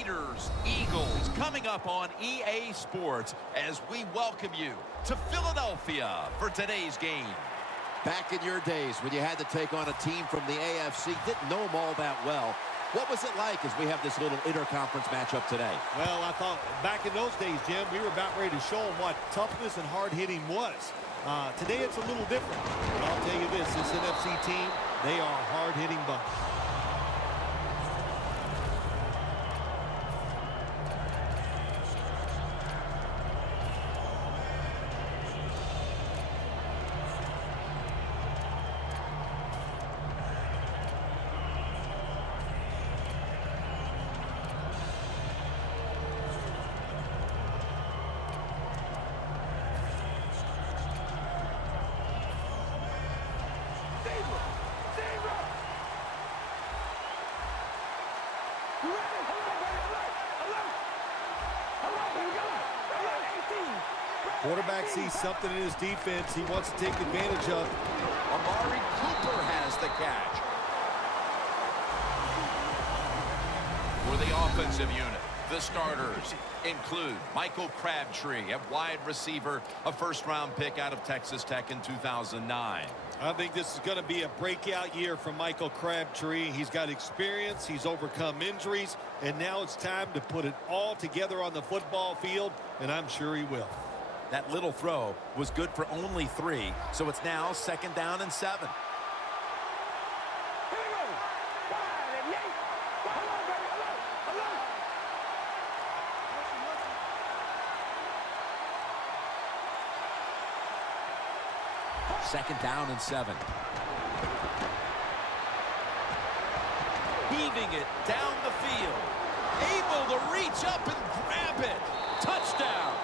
Raiders, Eagles, coming up on EA Sports as we welcome you to Philadelphia for today's game. Back in your days when you had to take on a team from the AFC, didn't know them all that well. What was it like as we have this little interconference matchup today? Well, I thought back in those days, Jim, we were about ready to show them what toughness and hard-hitting was. Today it's a little different. But I'll tell you this NFC team, they are a hard-hitting bunch. Quarterback sees something in his defense he wants to take advantage of. Amari Cooper has the catch. For the offensive unit, the starters include Michael Crabtree at wide receiver, a first-round pick out of Texas Tech in 2009. I think this is going to be a breakout year for Michael Crabtree. He's got experience, he's overcome injuries, and now it's time to put it all together on the football field, and I'm sure he will. That little throw was good for only 3, so it's now 2nd down and 7. Second down and 7. Heaving it down the field. Able to reach up and grab it. Touchdown.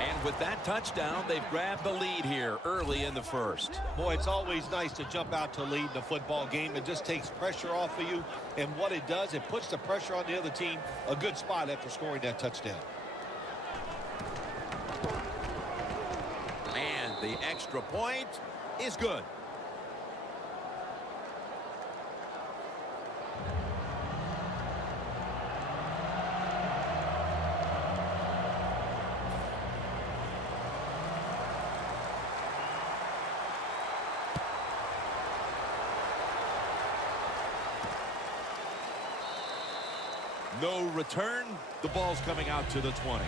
And with that touchdown, they've grabbed the lead here early in the first. Boy, it's always nice to jump out to lead the football game. It just takes pressure off of you. And what it does, it puts the pressure on the other team. A good spot after scoring that touchdown. And the extra point is good. No return. The ball's coming out to the 20.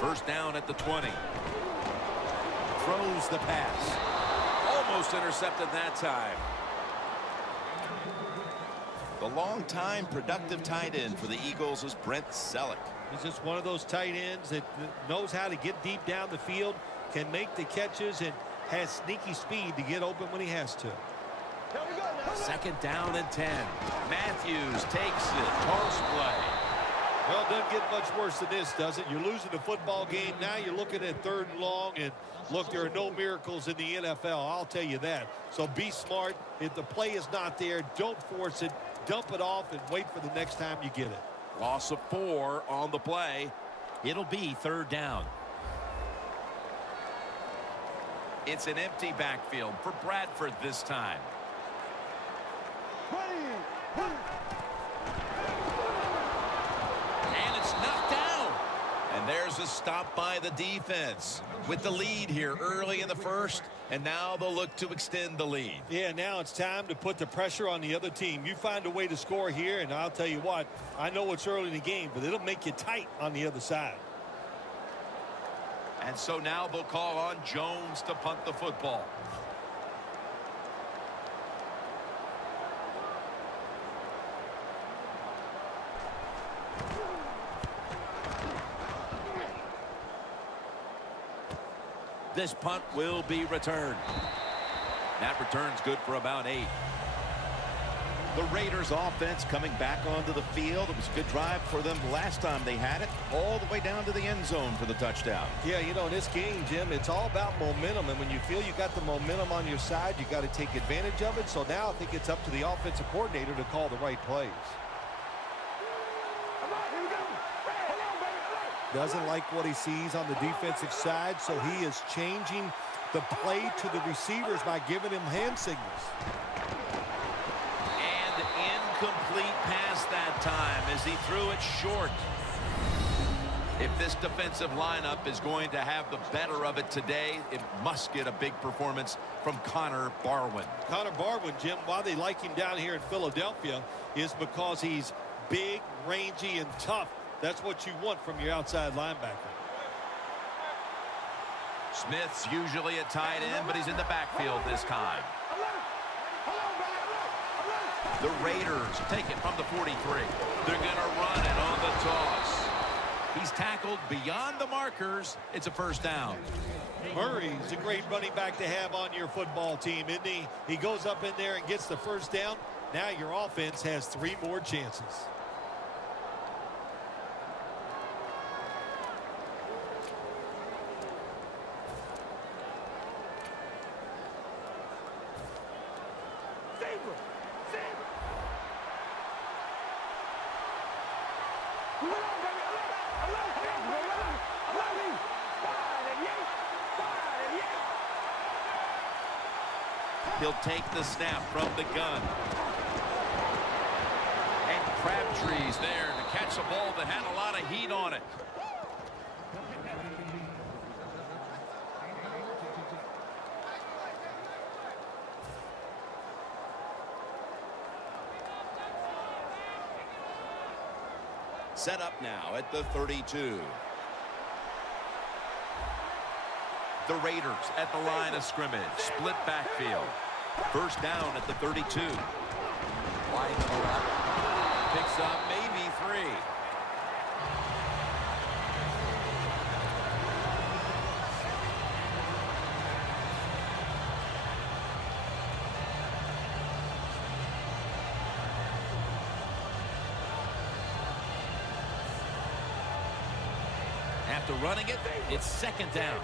First down at the 20. Throws the pass. Almost intercepted that time. The long-time productive tight end for the Eagles is Brent Selleck. He's just one of those tight ends that knows how to get deep down the field, can make the catches, and has sneaky speed to get open when he has to. Second down and 10. Matthews takes it. Toss play. Well, it doesn't get much worse than this, does it? You're losing the football game. Now you're looking at 3rd and long, and look, there are no miracles in the NFL. I'll tell you that. So be smart. If the play is not there, don't force it. Dump it off and wait for the next time you get it. Loss of 4 on the play. It'll be 3rd down. It's an empty backfield for Bradford this time. And it's knocked down. And there's a stop by the defense with the lead here early in the first. And now they'll look to extend the lead. Yeah, now it's time to put the pressure on the other team. You find a way to score here, and I'll tell you what, I know it's early in the game, but it'll make you tight on the other side. And so now they'll call on Jones to punt the football. This punt will be returned. That return's good for about 8. The Raiders offense coming back onto the field. It was a good drive for them last time they had it, all the way down to the end zone for the touchdown. Yeah, you know, in this game, Jim, it's all about momentum. And when you feel you got the momentum on your side, you got to take advantage of it. So now I think it's up to the offensive coordinator to call the right plays. Doesn't like what he sees on the defensive side, so he is changing the play to the receivers by giving him hand signals. Incomplete pass that time as he threw it short. If this defensive lineup is going to have the better of it today, it must get a big performance from Connor Barwin. Connor Barwin, Jim, why they like him down here in Philadelphia is because he's big, rangy, and tough. That's what you want from your outside linebacker. Smith's usually a tight end, but he's in the backfield this time. The Raiders take it from the 43. They're going to run it on the toss. He's tackled beyond the markers. It's a first down. Murray's a great running back to have on your football team, isn't he? He goes up in there and gets the first down. Now your offense has 3 more chances. He'll take the snap from the gun. And Crabtree's there to catch a ball that had a lot of heat on it. Set up now at the 32. The Raiders at the line of scrimmage. Split backfield. First down at the 32. Wide left. Picks up maybe 3. After running it, it's second down.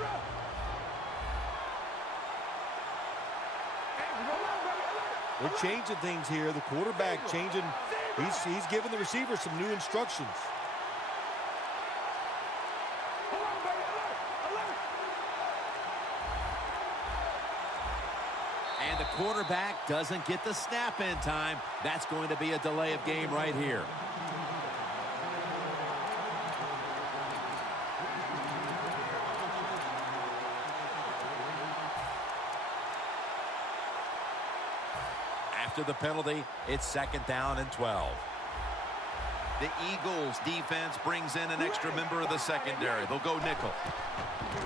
They're changing things here. The quarterback changing. He's giving the receiver some new instructions. And the quarterback doesn't get the snap in time. That's going to be a delay of game right here. After the penalty, it's second down and 12. The Eagles defense brings in an extra member of the secondary. They'll go nickel.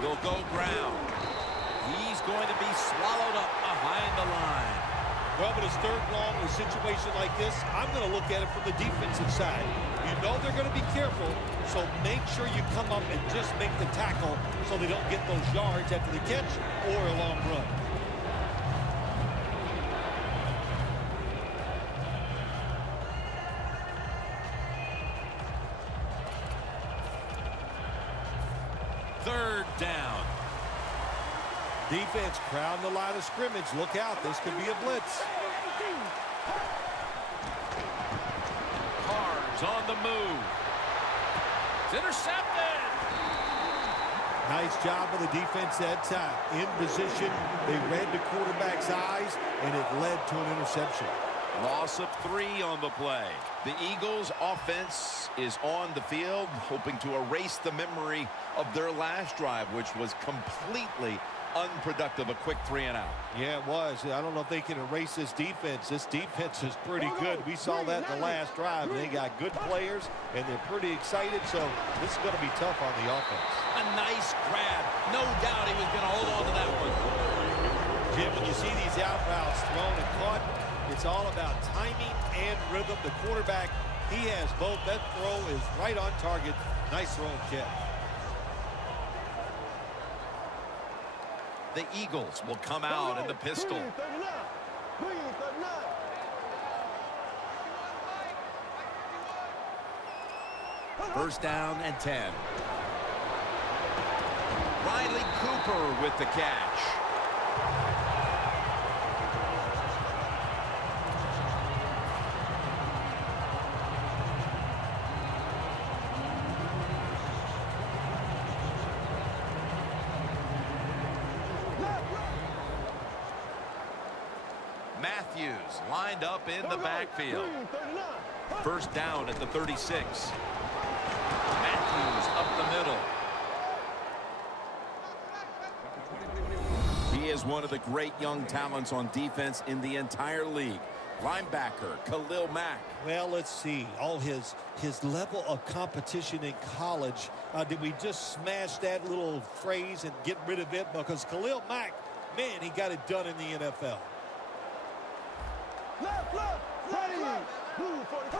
They'll go ground. He's going to be swallowed up behind the line. Well, but it's third long in a situation like this, I'm going to look at it from the defensive side. You know they're going to be careful, so make sure you come up and just make the tackle so they don't get those yards after the catch or a long run. Third down. Defense crowding the line of scrimmage. Look out. This could be a blitz. Carr's on the move. It's intercepted. Nice job of the defense that time. In position. They read the quarterback's eyes, and it led to an interception. Loss of 3 on the play. The Eagles offense is on the field, hoping to erase the memory of their last drive, which was completely unproductive. A quick 3 and out. Yeah, it was. I don't know if they can erase this defense. This defense is pretty good. We saw that in the last drive. They got good players, and they're pretty excited, so this is going to be tough on the offense. A nice grab. No doubt he was going to hold on to that one. Jim, when you see these out routes thrown and caught, it's all about timing and rhythm. The quarterback, he has both. That throw is right on target. Nice throw and catch. The Eagles will come out in the pistol. First down and 10. Riley Cooper with the catch. Matthews lined up in the backfield. First down at the 36. Matthews up the middle. He is one of the great young talents on defense in the entire league. Linebacker Khalil Mack. Well, let's see. All his level of competition in college. Did we just smash that little phrase and get rid of it? Because Khalil Mack, man, he got it done in the NFL.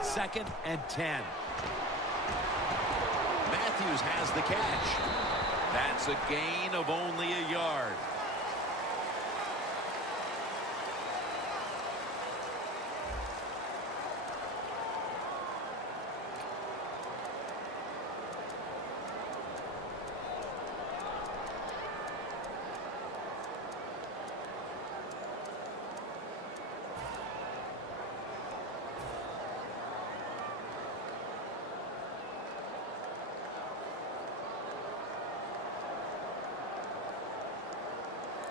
Second and 10. Matthews has the catch. That's a gain of only a yard.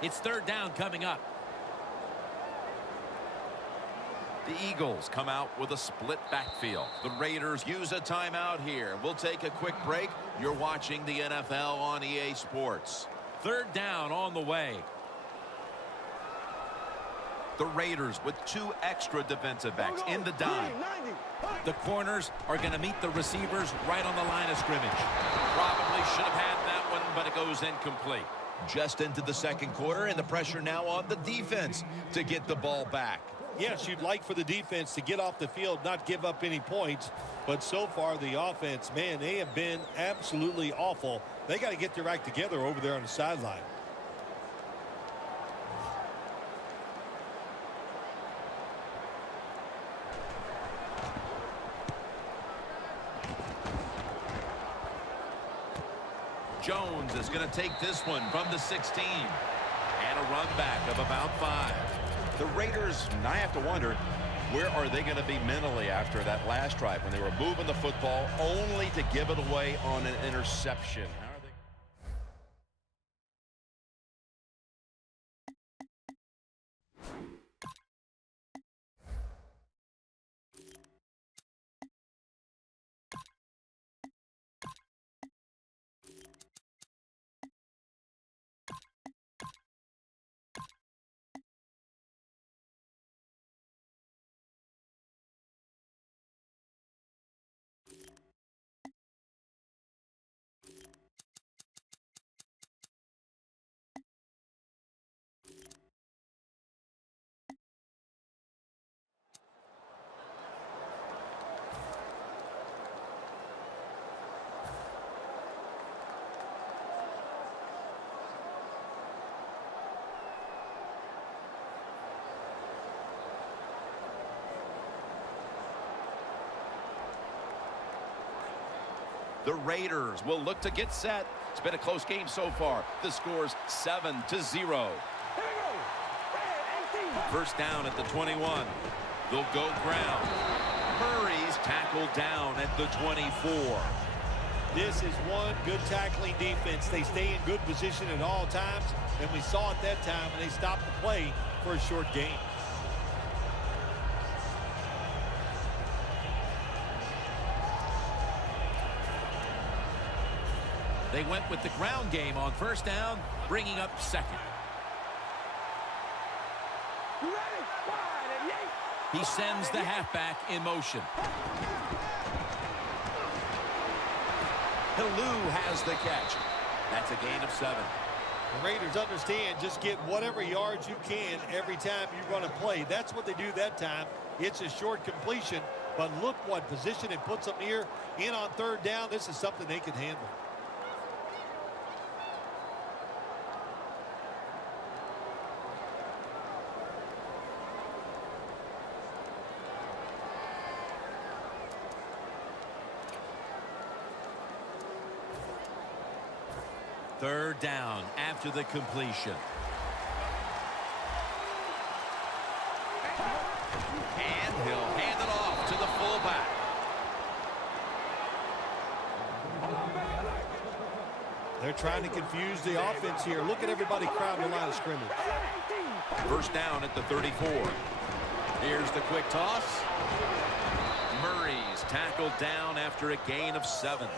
It's third down coming up. The Eagles come out with a split backfield. The Raiders use a timeout here. We'll take a quick break. You're watching the NFL on EA Sports. Third down on the way. The Raiders with 2 extra defensive backs in the dime. The corners are going to meet the receivers right on the line of scrimmage. Probably should have had that one, but it goes incomplete. Just into the second quarter, and the pressure now on the defense to get the ball back. Yes, you'd like for the defense to get off the field, not give up any points. But so far, the offense, man, they have been absolutely awful. They got to get their act together over there on the sideline. Jones is going to take this one from the 16. And a run back of about 5. The Raiders, I have to wonder, where are they going to be mentally after that last drive when they were moving the football only to give it away on an interception? How are they? The Raiders will look to get set. It's been a close game so far. The score's 7-0. First down at the 21. They'll go ground. Murray's tackled down at the 24. This is one good tackling defense. They stay in good position at all times, and we saw it that time when they stopped the play for a short gain. They went with the ground game on first down, bringing up second. He sends the halfback in motion. Hillou has the catch. That's a gain of 7. The Raiders understand just get whatever yards you can every time you run a play. That's what they do that time. It's a short completion, but look what position it puts them here in on third down. This is something they can handle. Third down after the completion. And he'll hand it off to the fullback. They're trying to confuse the offense here. Look at everybody crowding the line of scrimmage. First down at the 34. Here's the quick toss. Murray's tackled down after a gain of 7.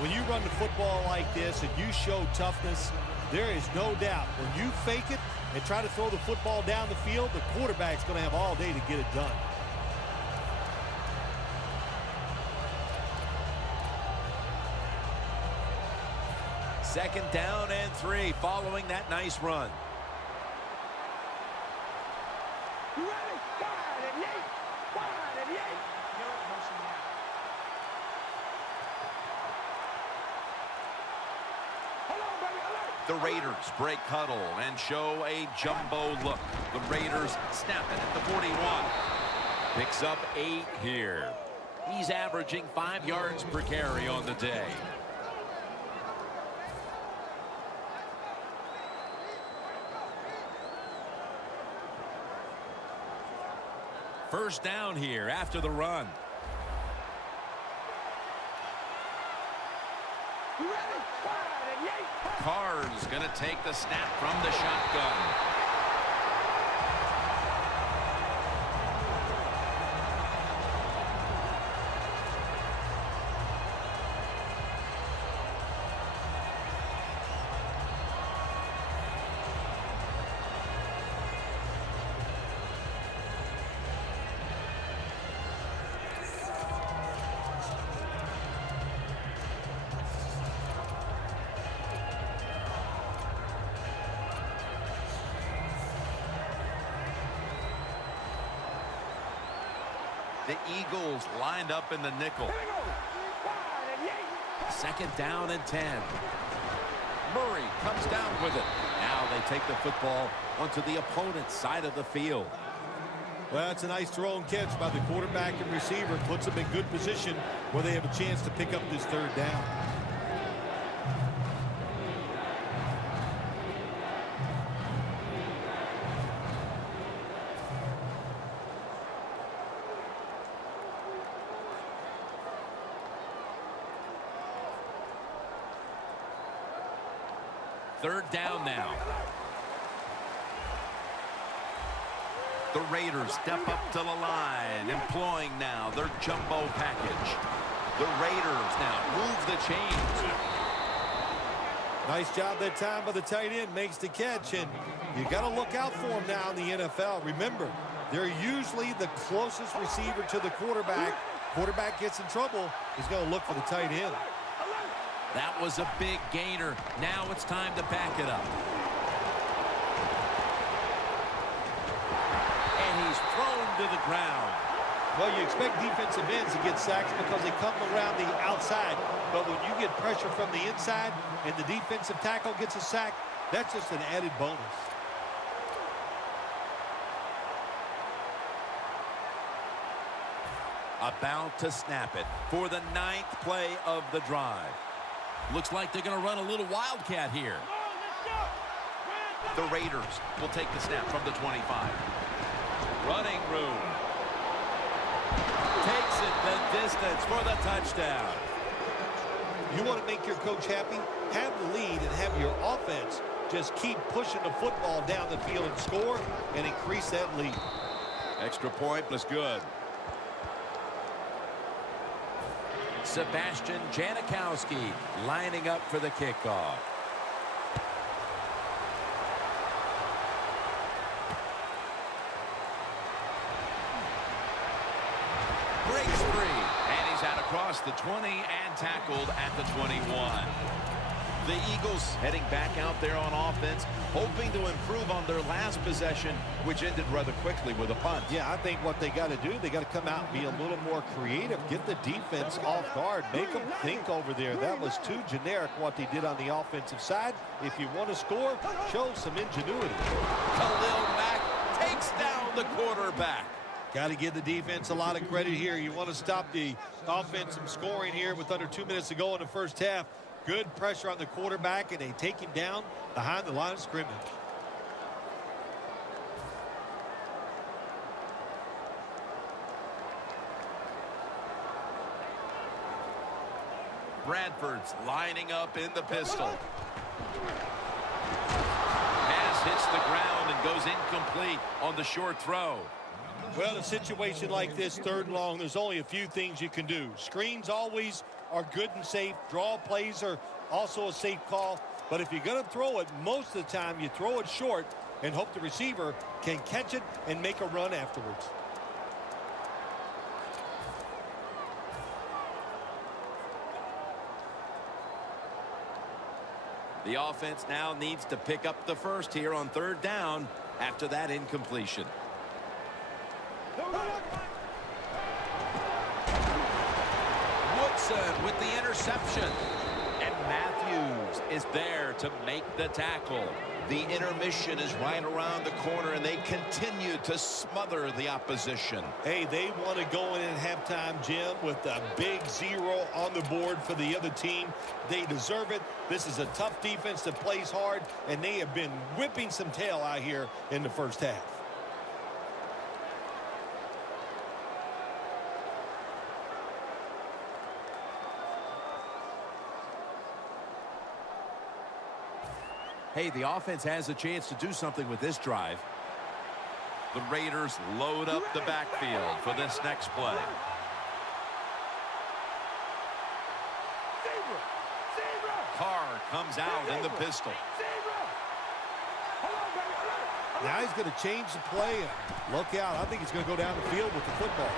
When you run the football like this and you show toughness, there is no doubt when you fake it and try to throw the football down the field, the quarterback's going to have all day to get it done. Second down and 3 following that nice run. The Raiders break huddle and show a jumbo look. The Raiders snap it at the 41. Picks up 8 here. He's averaging 5 yards per carry on the day. First down here after the run. Carr's going to take the snap from the shotgun. The Eagles lined up in the nickel. Second down and 10. Murray comes down with it. Now they take the football onto the opponent's side of the field. Well, it's a nice throw and catch by the quarterback and receiver. Puts them in good position where they have a chance to pick up this third down. Third down now. The Raiders step up to the line, employing now their jumbo package. The Raiders now move the chains. Nice job that time by the tight end. Makes the catch, and you got to look out for him now in the NFL. Remember, they're usually the closest receiver to the quarterback. Quarterback gets in trouble, he's going to look for the tight end. That was a big gainer. Now it's time to back it up. And he's thrown to the ground. Well, you expect defensive ends to get sacks because they come around the outside. But when you get pressure from the inside and the defensive tackle gets a sack, that's just an added bonus. About to snap it for the 9th play of the drive. Looks like they're going to run a little wildcat here. The Raiders will take the snap from the 25. Running room. Takes it the distance for the touchdown. You want to make your coach happy? Have the lead and have your offense just keep pushing the football down the field and score and increase that lead. Extra point was good. Sebastian Janikowski lining up for the kickoff. Breaks free, and he's out across the 20 and tackled at the 21. The Eagles heading back out there on offense, hoping to improve on their last possession, which ended rather quickly with a punt. Yeah, I think what they got to do, they got to come out and be a little more creative, get the defense off guard, make them think over there. That was too generic what they did on the offensive side. If you want to score, show some ingenuity. Khalil Mack takes down the quarterback. Got to give the defense a lot of credit here. You want to stop the offense from scoring here with under 2 minutes to go in the first half. Good pressure on the quarterback, and they take him down behind the line of scrimmage. Bradford's lining up in the pistol. Pass hits the ground and goes incomplete on the short throw. Well, in a situation like this, 3rd and long, there's only a few things you can do. Screens always are good and safe. Draw plays are also a safe call. But if you're going to throw it, most of the time you throw it short and hope the receiver can catch it and make a run afterwards. The offense now needs to pick up the first here on 3rd down after that incompletion. Woodson with the interception. And Matthews is there to make the tackle. The intermission is right around the corner, and they continue to smother the opposition. Hey, they want to go in at halftime, Jim, with a big 0 on the board for the other team. They deserve it. This is a tough defense that plays hard, and they have been whipping some tail out here in the first half. Hey, the offense has a chance to do something with this drive. The Raiders load up the backfield for this next play. Carr comes out in the pistol. Now he's going to change the play. Look out. I think he's going to go down the field with the football.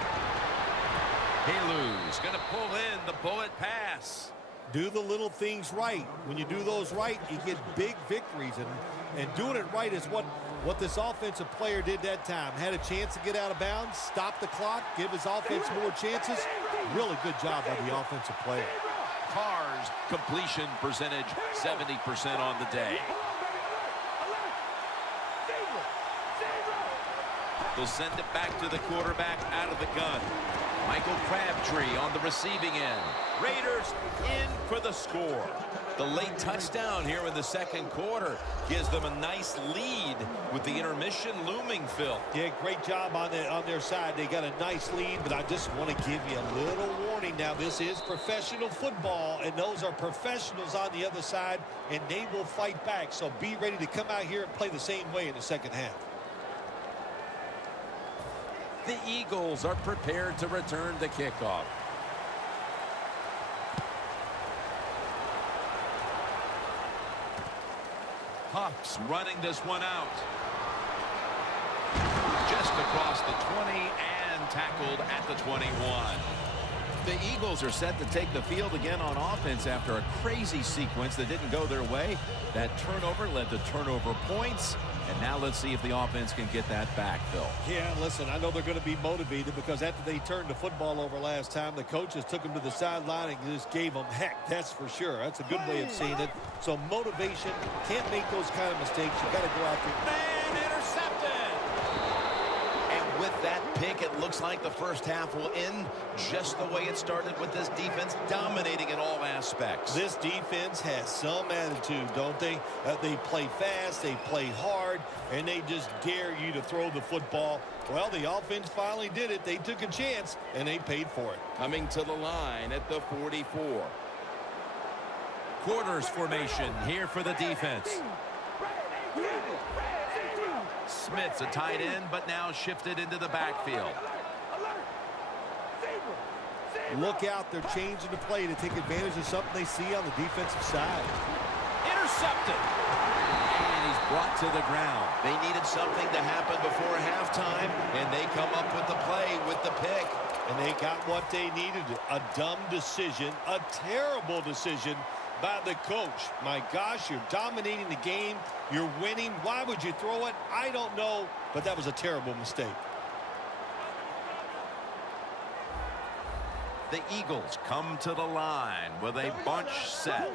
Halu's going to pull in the bullet pass. Do the little things right. When you do those right, you get big victories. And doing it right is what this offensive player did that time. Had a chance to get out of bounds, stop the clock, give his offense more chances. Really good job by the offensive player. Carr's completion percentage, 70% on the day. They'll send it back to the quarterback out of the gun. Michael Crabtree on the receiving end. Raiders in for the score. The late touchdown here in the 2nd quarter gives them a nice lead with the intermission looming, Phil. Yeah, great job on their side. They got a nice lead, but I just want to give you a little warning now. This is professional football, and those are professionals on the other side, and they will fight back. So be ready to come out here and play the same way in the 2nd half. The Eagles are prepared to return the kickoff. Huff's running this one out. Just across the 20 and tackled at the 21. The Eagles are set to take the field again on offense after a crazy sequence that didn't go their way. That turnover led to turnover points. And now let's see if the offense can get that back, Phil. Yeah, listen, I know they're going to be motivated because after they turned the football over last time, the coaches took them to the sideline and just gave them heck. That's for sure. That's a good way of seeing it. So motivation, can't make those kind of mistakes. You got to go out there. And intercepted. And with that pick, it looks like the first half will end just the way it started, with this defense dominating in all aspects. This defense has some attitude, don't they? They play fast, they play hard, and they just dare you to throw the football. Well, the offense finally did it. They took a chance, and they paid for it. Coming to the line at the 44. Quarters formation here for the defense. Smith's a tight end, but now shifted into the backfield. Look out, they're changing the play to take advantage of something they see on the defensive side. Intercepted. And he's brought to the ground. They needed something to happen before halftime, and they come up with the play with the pick. And they got what they needed. A dumb decision, a terrible decision by the coach. My gosh, you're dominating the game. You're winning. Why would you throw it? I don't know, but that was a terrible mistake. The Eagles come to the line with a bunch set.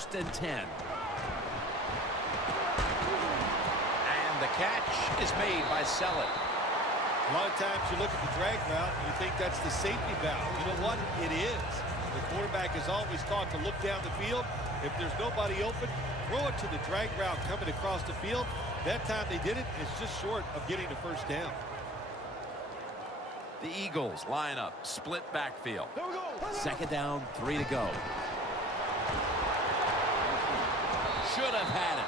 1st and 10. And the catch is made by Selleck. A lot of times you look at the drag route and you think that's the safety valve. You know what? It is. The quarterback is always taught to look down the field. If there's nobody open, throw it to the drag route coming across the field. That time they did it. It's just short of getting the first down. The Eagles line up, split backfield. 2nd down, 3 to go. Should have had it.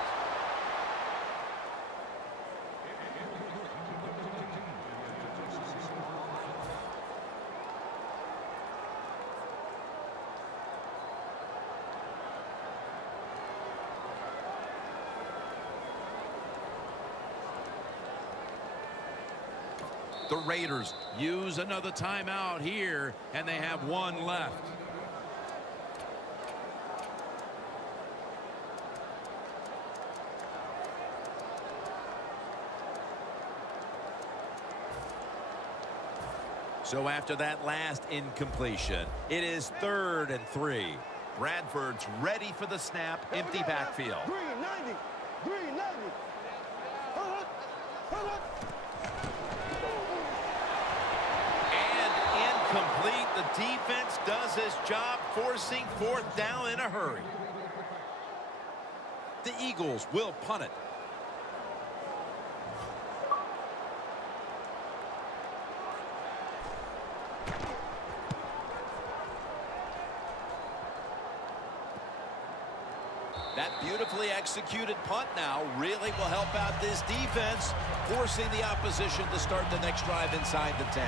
The Raiders use another timeout here, and they have one left. So after that last incompletion, it is 3rd and 3. Bradford's ready for the snap, empty backfield. 390, 390. Complete. The defense does his job, forcing 4th down in a hurry. The Eagles will punt it. That beautifully executed punt now really will help out this defense, forcing the opposition to start the next drive inside the 10.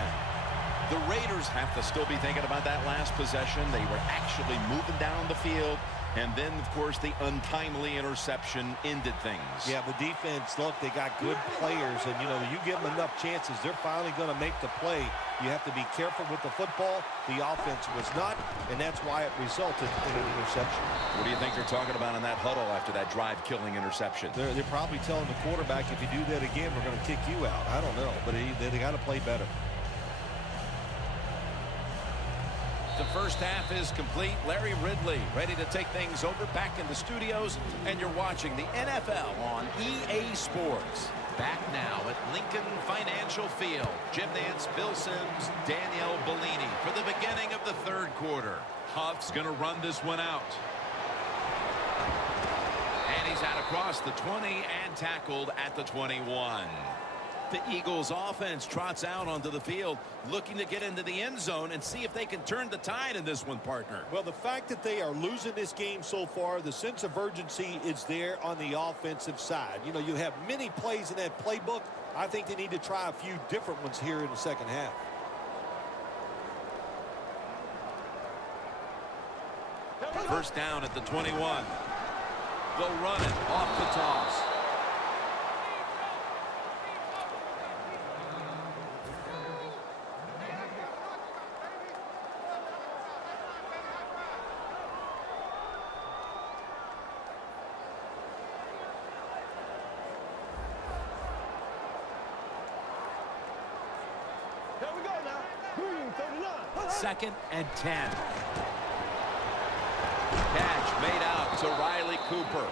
The Raiders have to still be thinking about that last possession. They were actually moving down the field. And then, of course, the untimely interception ended things. Yeah, the defense, look, they got good players. And, you know, you give them enough chances, they're finally going to make the play. You have to be careful with the football. The offense was not, and that's why it resulted in an interception. What do you think they're talking about in that huddle after that drive-killing interception? They're probably telling the quarterback, if you do that again, we're going to kick you out. I don't know, but they got to play better. The first half is complete. Larry Ridley ready to take things over back in the studios, and you're watching the NFL on EA Sports. Back now at Lincoln Financial Field. Jim Nantz, Bill Sims, Danielle Bellini for the beginning of the 3rd quarter. Huff's going to run this one out. And he's out across the 20 and tackled at the 21. The Eagles offense trots out onto the field, looking to get into the end zone and see if they can turn the tide in this one, partner. Well, the fact that they are losing this game so far, the sense of urgency is there on the offensive side. You know, you have many plays in that playbook. I think they need to try a few different ones here in the second half. First down at the 21. They'll run it off the toss. Here we go now. 339. 2nd and 10. Catch made out to Riley Cooper.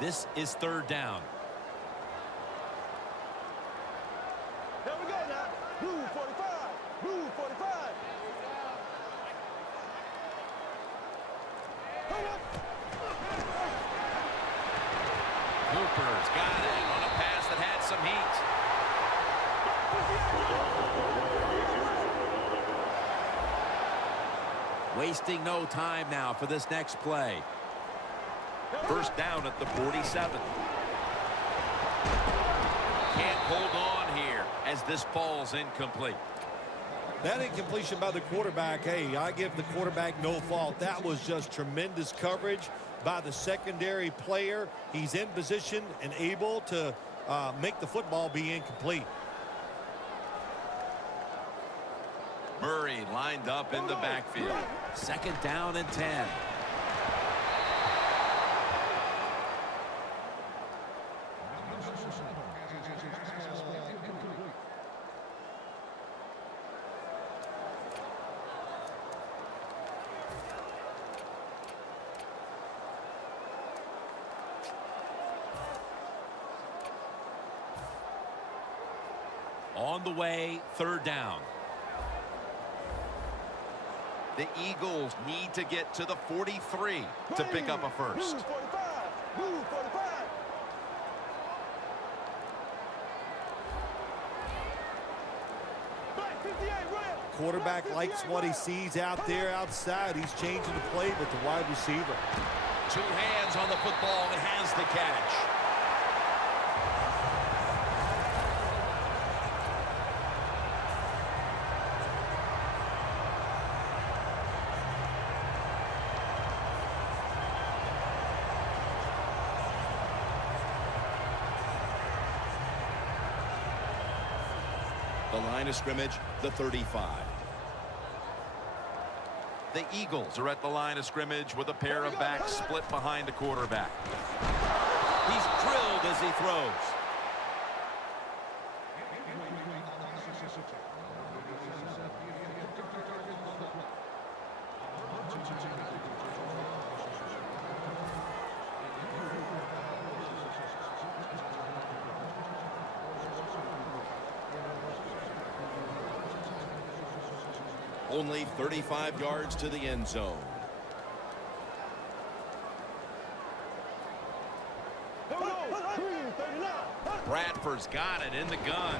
This is 3rd down. Here we go now. Blue 45. Blue 45. Cooper's got it on a pass that had some heat. Wasting no time now for this next play. First down at the 47. Can't hold on here as this falls incomplete. That incompletion by the quarterback, hey, I give the quarterback no fault. That was just tremendous coverage by the secondary player. He's in position and able to make the football be incomplete. Murray lined up in the backfield. 2nd down and 10. On the way, 3rd down. The Eagles need to get to the 43 to pick up a first. Move 45. Move 45. Black 58, red. Quarterback likes what he sees out there outside. He's changing the play with the wide receiver. 2 hands on the football and has the catch. The line of scrimmage, the 35. The Eagles are at the line of scrimmage with a pair of backs split behind the quarterback. He's drilled as he throws. Only 35 yards to the end zone. Bradford's got it in the gun.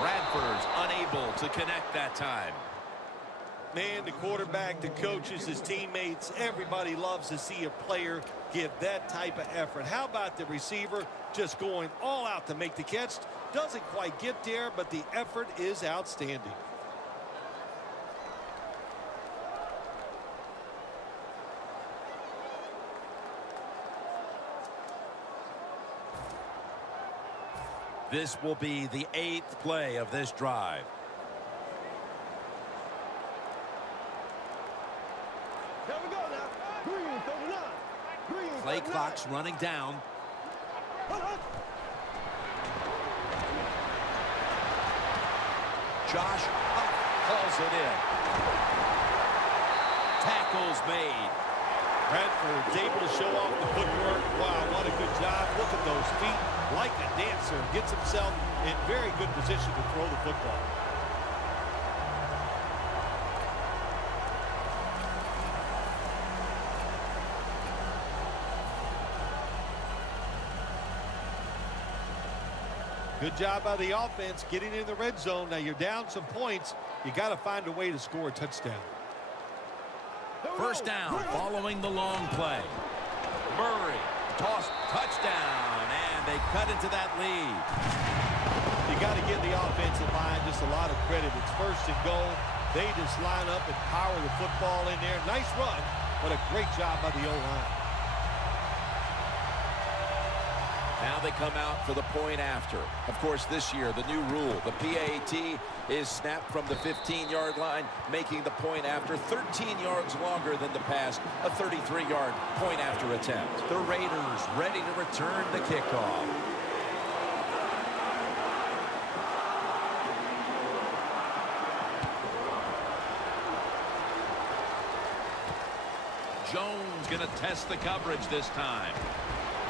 Bradford's unable to connect that time. Man, the quarterback, the coaches, his teammates, everybody loves to see a player give that type of effort. How about the receiver just going all out to make the catch? Doesn't quite get there, but the effort is outstanding. This will be the 8th play of this drive. Here we go now. Green 39. Green 39. Play clock's running down. Josh calls it in. Tackles made. Bradford's able to show off the footwork. Wow, what a good job. Look at those feet. Like a dancer. Gets himself in very good position to throw the football. Good job by the offense getting in the red zone. Now you're down some points. You got to find a way to score a touchdown. 1st down following the long play. Murray tossed, touchdown, and they cut into that lead. You got to give the offensive line just a lot of credit. It's 1st and goal. They just line up and power the football in there. Nice run, but a great job by the O-line. Now they come out for the point after. Of course, this year, the new rule, the PAT, is snapped from the 15-yard line, making the point after 13 yards longer than the past, a 33-yard point after attempt. The Raiders ready to return the kickoff. Jones going to test the coverage this time.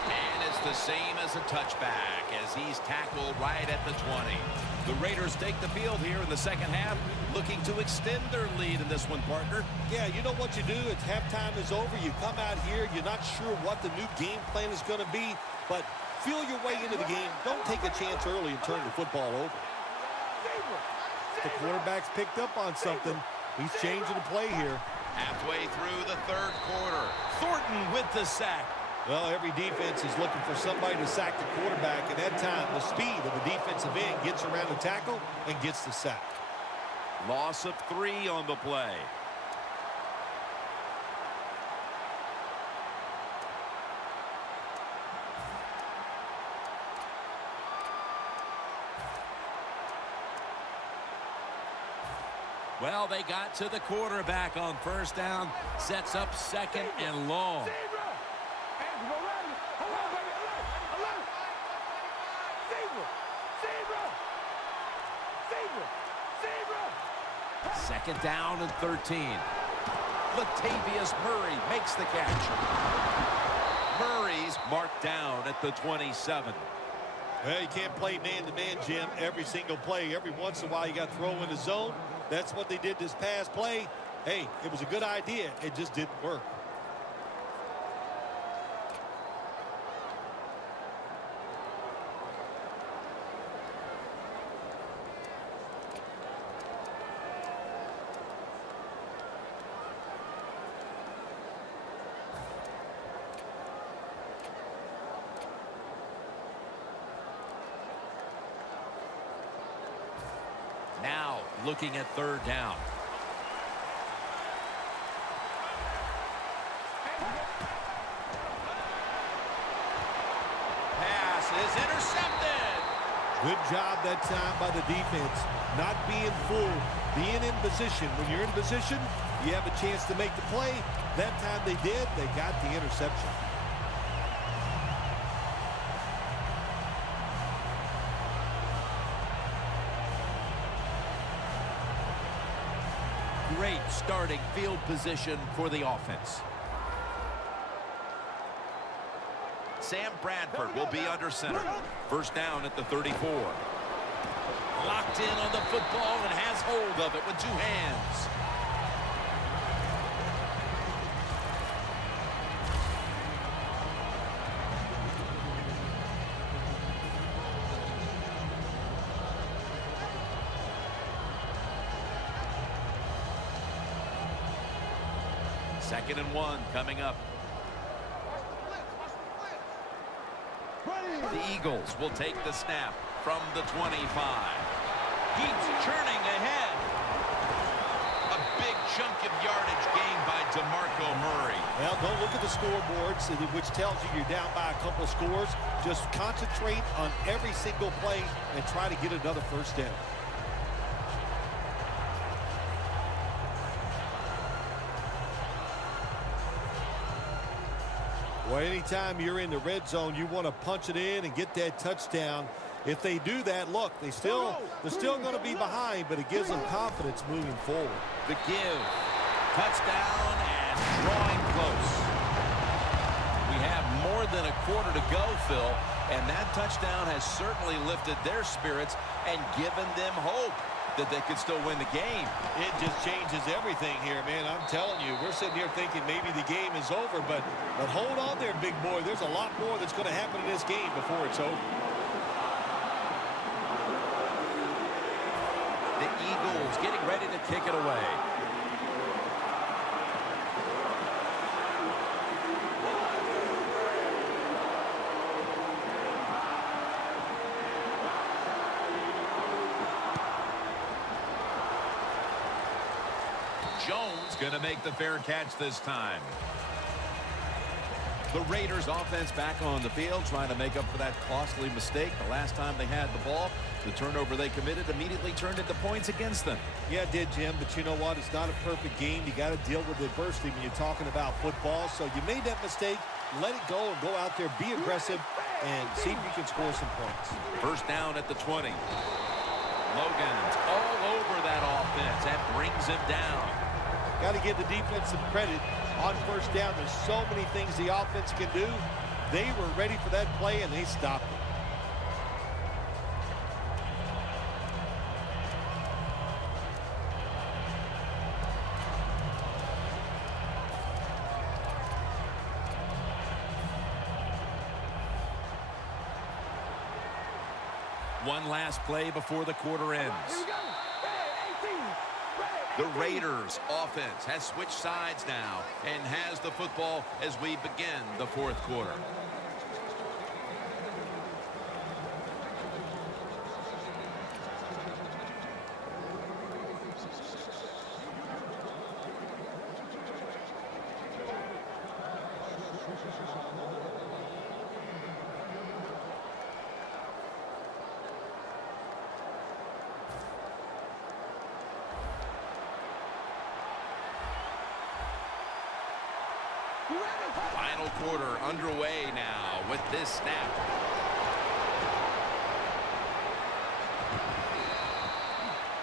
And it's the same as a touchback as he's tackled right at the 20. The Raiders take the field here in the 2nd half, looking to extend their lead in this one, partner. Yeah, you know what you do? It's halftime is over. You come out here. You're not sure what the new game plan is going to be, but feel your way into the game. Don't take a chance early and turn the football over. The quarterback's picked up on something. He's changing the play here. Halfway through the 3rd quarter. Thornton with the sack. Well, every defense is looking for somebody to sack the quarterback, and that time the speed of the defensive end gets around the tackle and gets the sack. Loss of 3 on the play. Well, they got to the quarterback on first down. Sets up second and long. Second down and 13. Latavius Murray makes the catch. Murray's marked down at the 27. Well, you can't play man-to-man, Jim, every single play. Every once in a while, you got to throw in the zone. That's what they did this past play. Hey, it was a good idea. It just didn't work. Now looking at third down. Pass is intercepted. Good job that time by the defense. Not being fooled. Being in position. When you're in position, you have a chance to make the play. That time they did. They got the interception. Great starting field position for the offense. Sam Bradford will be under center. First down at the 34. Locked in on the football and has hold of it with two hands. Second and 1 coming up. The Eagles will take the snap from the 25. He's churning ahead. A big chunk of yardage gained by DeMarco Murray. Well, don't look at the scoreboards, which tells you you're down by a couple of scores. Just concentrate on every single play and try to get another first down. Well, anytime you're in the red zone, you want to punch it in and get that touchdown. If they do that, look, they're still going to be behind, but it gives them confidence moving forward. The give. Touchdown and drawing close. We have more than a quarter to go, Phil, and that touchdown has certainly lifted their spirits and given them hope that they could still win the game. It just changes everything here, man. I'm telling you, we're sitting here thinking maybe the game is over, but hold on there, big boy. There's a lot more that's going to happen in this game before it's over. The Eagles getting ready to kick it away. Jones going to make the fair catch this time. The Raiders offense back on the field trying to make up for that costly mistake. The last time they had the ball, the turnover they committed immediately turned into points against them. Yeah, it did, Jim, but you know what? It's not a perfect game. You got to deal with adversity when you're talking about football. So you made that mistake. Let it go and go out there, be aggressive, and see if you can score some points. First down at the 20. Logan's all over that offense. That brings him down. Got to give the defense some credit on first down. There's so many things the offense can do. They were ready for that play, and they stopped it. One last play before the quarter ends. The Raiders offense has switched sides now and has the football as we begin the fourth quarter. Final quarter underway now with this snap.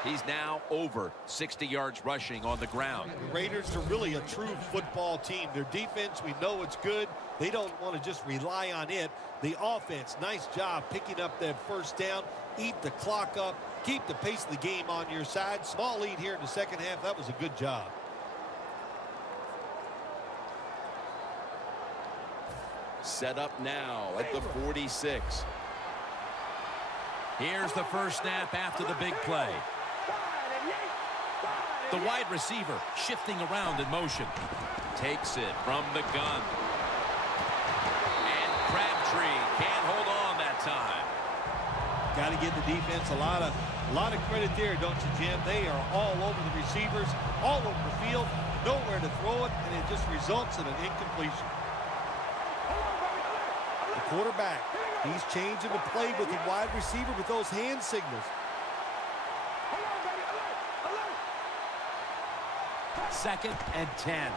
He's now over 60 yards rushing on the ground. The Raiders are really a true football team. Their defense, we know it's good. They don't want to just rely on it. The offense, nice job picking up that first down. Eat the clock up. Keep the pace of the game on your side. Small lead here in the second half. That was a good job. Set up now at the 46. Here's the first snap after the big play. The wide receiver shifting around in motion. Takes it from the gun. And Crabtree can't hold on that time. Got to give the defense a lot of credit there, don't you, Jim? They are all over the receivers, all over the field, nowhere to throw it, and it just results in an incompletion. The quarterback, he's changing the play with the wide receiver with those hand signals. Second and 10.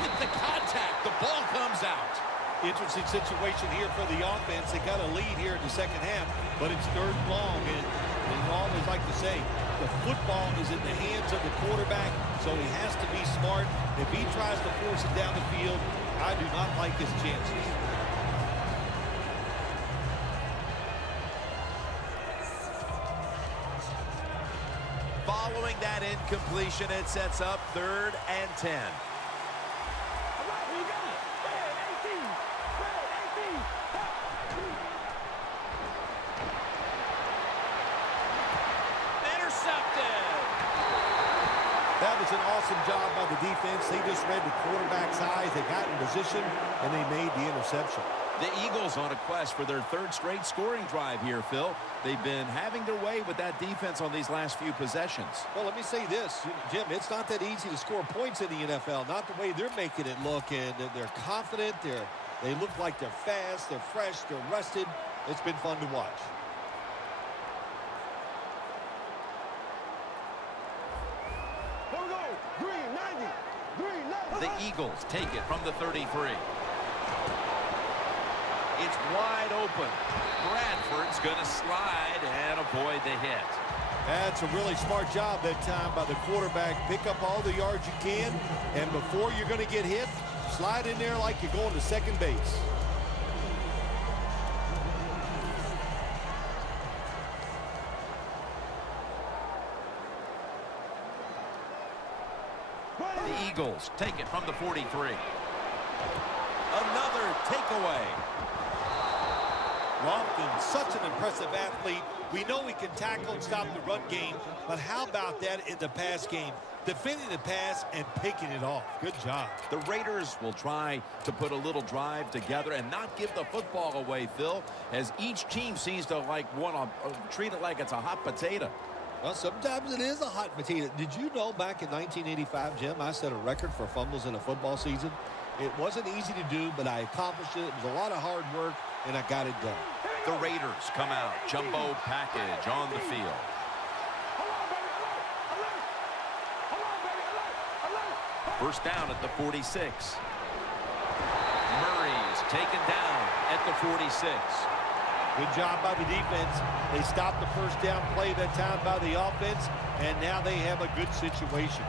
With the contact, the ball comes out. Interesting situation here for the offense. They got a lead here in the second half, but it's third and long, and I always like to say, the football is in the hands of the quarterback, so he has to be smart. If he tries to force it down the field, I do not like his chances. Following that incompletion, it sets up third and 10. That was an awesome job by the defense. They just read the quarterback's eyes. They got in position, and they made the interception. The Eagles on a quest for their third straight scoring drive here, Phil. They've been having their way with that defense on these last few possessions. Well, let me say this, Jim, it's not that easy to score points in the NFL, not the way they're making it look, and they're confident, they look like they're fast, they're fresh, they're rested. It's been fun to watch. Here we go. Green 90. Green 90. The Eagles take it from the 33. It's wide open. Bradford's going to slide and avoid the hit. That's a really smart job that time by the quarterback. Pick up all the yards you can, and before you're going to get hit, slide in there like you're going to second base. The Eagles take it from the 43. Another takeaway. Lofton, such an impressive athlete. We know he can tackle and stop the run game, but how about that in the pass game? Defending the pass and picking it off. Good job. The Raiders will try to put a little drive together and not give the football away, Phil, as each team seems to want to treat it like it's a hot potato. Well, sometimes it is a hot potato. Did you know back in 1985, Jim, I set a record for fumbles in a football season? It wasn't easy to do, but I accomplished it. It was a lot of hard work, and I got it done. The Raiders come out. Jumbo package on the field. First down at the 46. Murray's taken down at the 46. Good job by the defense. They stopped the first down play that time by the offense, and now they have a good situation.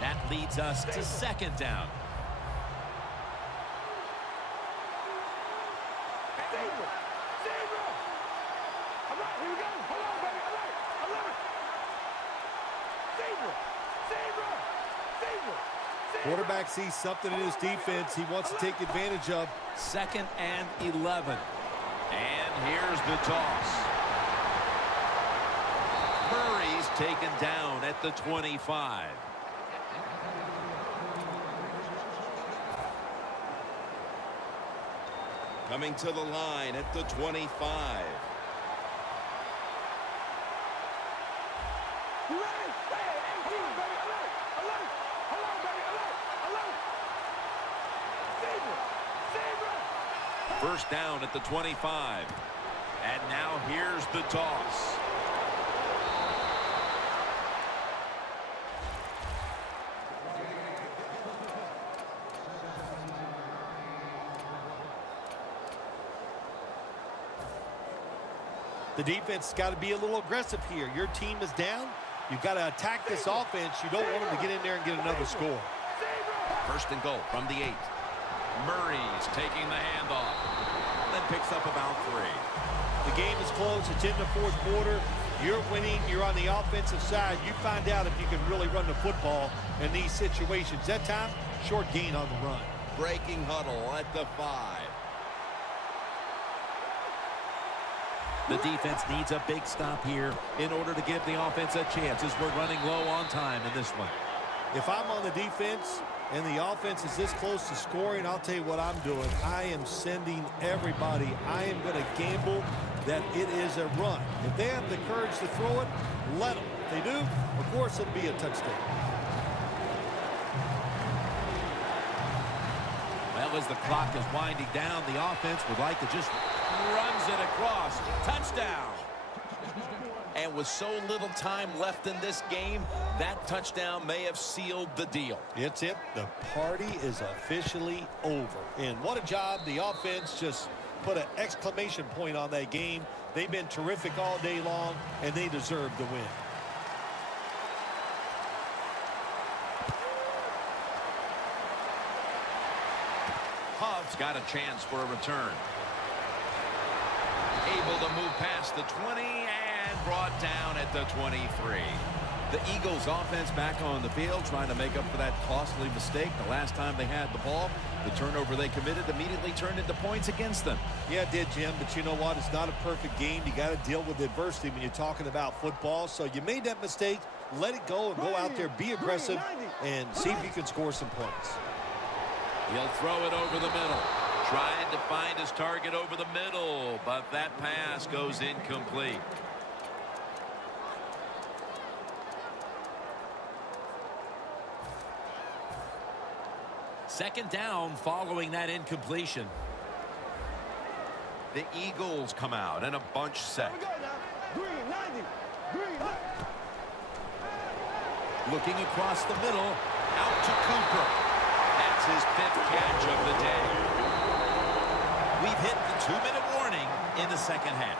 That leads us to second down. Quarterback sees something in his defense he wants to take advantage of. Second and 11. And here's the toss. Murray's taken down at the 25. Coming to the line at the 25. First down at the 25. And now here's the toss. The defense has got to be a little aggressive here. Your team is down. You've got to attack this offense. You don't want them to get in there and get another score. First and goal from the 8. Murray's taking the handoff. Then picks up about 3. The game is close. It's in the fourth quarter. You're winning. You're on the offensive side. You find out if you can really run the football in these situations. That time, short gain on the run. Breaking huddle at the 5. The defense needs a big stop here in order to give the offense a chance as we're running low on time in this one. If I'm on the defense and the offense is this close to scoring, I'll tell you what I'm doing. I am sending everybody. I am going to gamble that it is a run. If they have the courage to throw it, let them. If they do, of course it'll be a touchdown. Well, as the clock is winding down, the offense would like to just runs it across. Touchdown. And with so little time left in this game, that touchdown may have sealed the deal. It's it. The party is officially over. And what a job. The offense just put an exclamation point on that game. They've been terrific all day long, and they deserve the win. Huff's got a chance for a return. Able to move past the 20 and brought down at the 23. The Eagles offense back on the field trying to make up for that costly mistake the last time they had the ball. The turnover they committed immediately turned into points against them. Yeah, it did, Jim, but you know what? It's not a perfect game. You got to deal with adversity when you're talking about football. So you made that mistake. Let it go and go out there, be aggressive, and see if you can score some points. He'll throw it over the middle. Trying to find his target over the middle, but that pass goes incomplete. Second down following that incompletion. The Eagles come out in a bunch set. Green 90. Green 90. Looking across the middle, Out to Cooper. That's his 5th catch of the day. we've hit the 2-minute warning in the second half.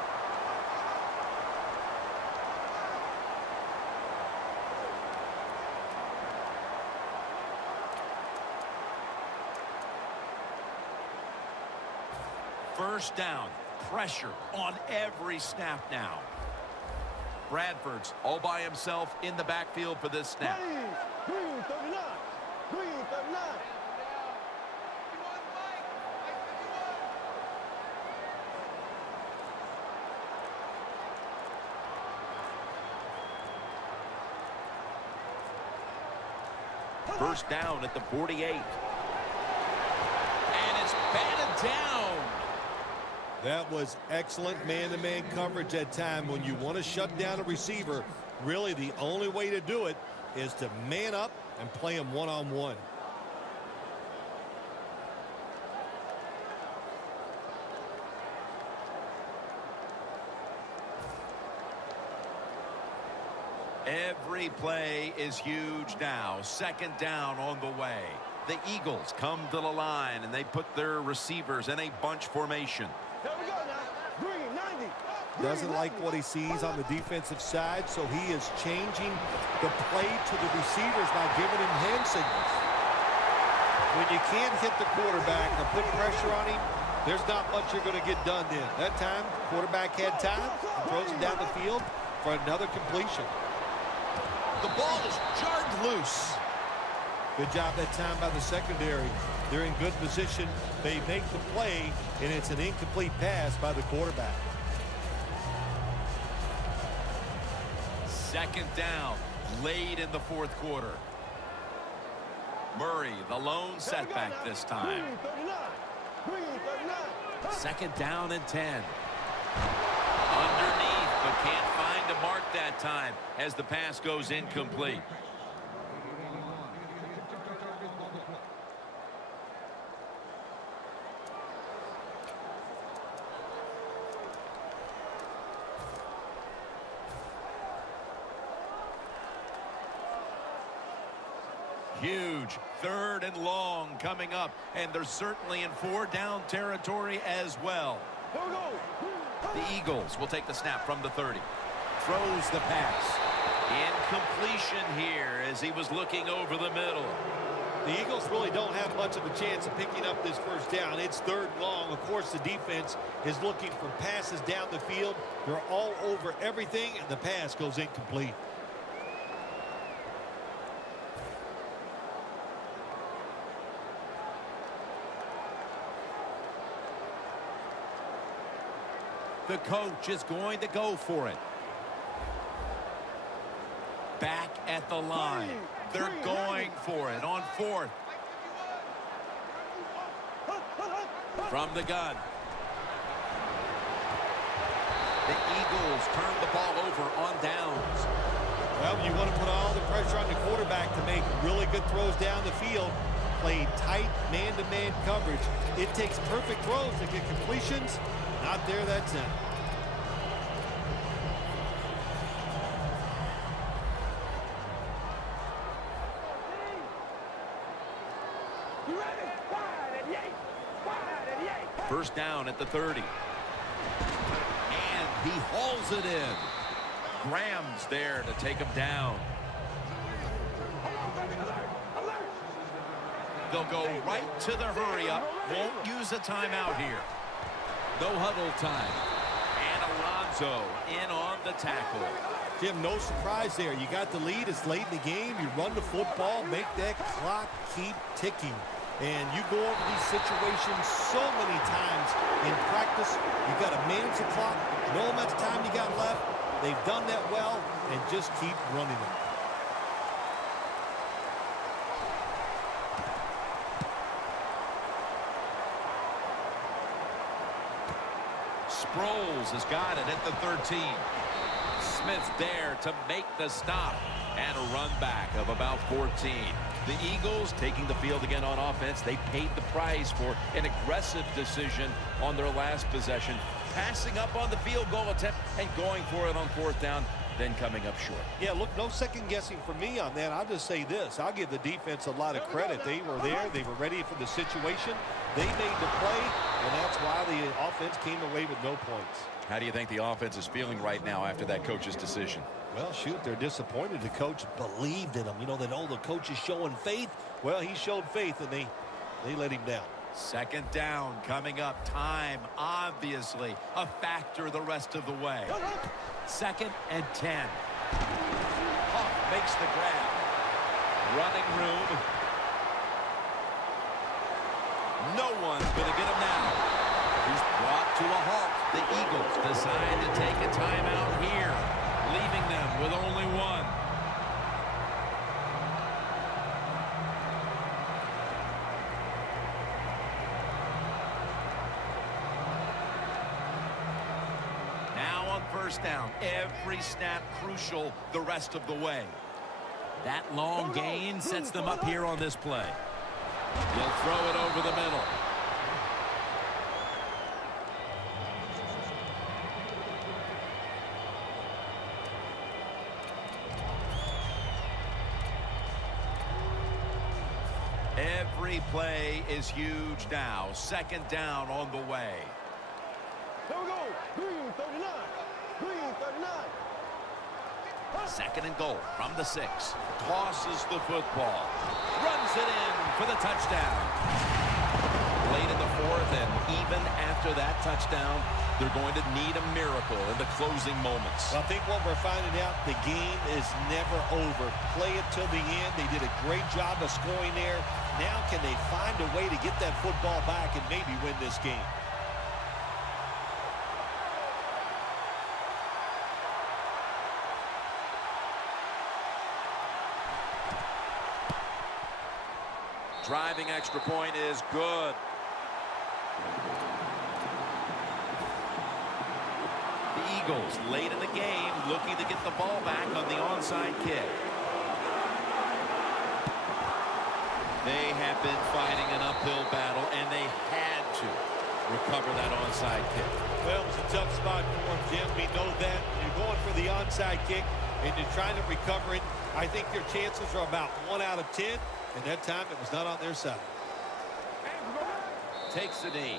First down. Pressure on every snap now. Bradford's all by himself in the backfield for this snap. Green 39. Green 39. First down at the 48. And it's batted down. That was excellent man-to-man coverage that time. When you want to shut down a receiver, really the only way to do it is to man up and play him one-on-one. Every play is huge now. Second down on the way. The Eagles come to the line, and they put their receivers in a bunch formation. Here we go now. Green 90. Doesn't like what he sees on the defensive side, so he is changing the play to the receivers by giving him hand signals. When you can't hit the quarterback and put pressure on him, there's not much you're going to get done then. That time, quarterback had time, throws him down the field for another completion. The ball is jarred loose. Good job that time by the secondary. They're in good position. They make the play, and it's an incomplete pass by the quarterback. Second down, late in the fourth quarter. Murray, the lone setback this time. Green 39. Green 39. Second down and 10. Underneath, but can't find a mark that time as the pass goes incomplete. Huge 3rd and long coming up, and they're certainly in 4-down territory as well. Here we go. The Eagles will take the snap from the 30. Throws the pass. Incompletion here as he was looking over the middle. The Eagles really don't have much of a chance of picking up this first down. It's 3rd and long. Of course, the defense is looking for passes down the field. They're all over everything, and the pass goes incomplete. The coach is going to go for it. Back at the line. They're going for it on 4th. From the gun. The Eagles turn the ball over on downs. Well, you want to put all the pressure on the quarterback to make really good throws down the field. Play tight man-to-man coverage. It takes perfect throws to get completions. Not there, that's it. You ready? Wide at the 8. Wide at the 8. First down at the 30. And he hauls it in. Graham's there to take him down. Hold on, baby. Alert. Alert. They'll go right to the hurry-up. Won't use a timeout here. No huddle time. And Alonso in on the tackle. Jim, no surprise there. You got the lead. It's late in the game. You run the football, make that clock keep ticking. And you go over these situations so many times in practice. You got to manage the clock, know how much time you got left. They've done that well, and just keep running it. Sproles has got it at the 13. Smith there to make the stop. And a run back of about 14. The Eagles taking the field again on offense. They paid the price for an aggressive decision on their last possession. Passing up on the field goal attempt and going for it on 4th down, then coming up short. Yeah, look, no second guessing for me on that. I'll just say this. I'll give the defense a lot of credit. They were there. They were ready for the situation. They made the play, and that's why the offense came away with no points. How do you think the offense is feeling right now after that coach's decision? Well, shoot, they're disappointed. The coach believed in him. You know, they know the coach is showing faith. Well, he showed faith, and they let him down. 2nd down coming up. Time, obviously, a factor the rest of the way. 2nd and 10. Huff makes the grab. Running room. No one's going to get him now. He's brought to a halt. The Eagles decide to take a timeout here, leaving them with only one. Now on 1st down, every snap crucial the rest of the way. That long gain sets them up here on this play. He'll throw it over the middle. Every play is huge now. 2nd down on the way. Here we go. Green 39. Green 39. 2nd and goal from the 6. Tosses the football. Runs it in for the touchdown. Late in the 4th, and even after that touchdown, they're going to need a miracle in the closing moments. Well, I think what we're finding out, the game is never over. Play it to the end. They did a great job of scoring there. Now can they find a way to get that football back and maybe win this game? Driving extra point is good. The Eagles late in the game looking to get the ball back on the onside kick. They have been fighting an uphill battle, and they had to recover that onside kick. Well, it was a tough spot for him, Jim. We know that. You're going for the onside kick, and you're trying to recover it. I think your chances are about 1 out of 10. And that time it was not on their side. Takes the knee.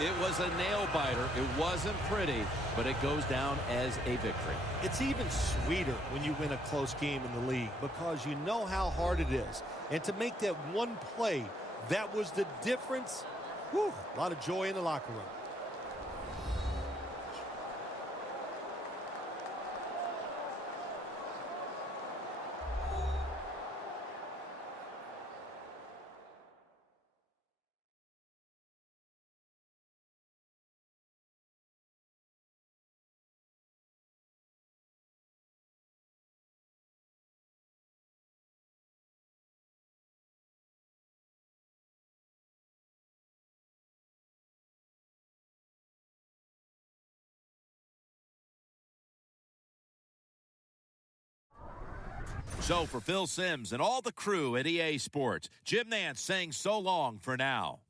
It was a nail-biter. It wasn't pretty, but it goes down as a victory. It's even sweeter when you win a close game in the league because you know how hard it is. And to make that one play, that was the difference. Whew, a lot of joy in the locker room. So for Phil Simms and all the crew at EA Sports, Jim Nantz saying so long for now.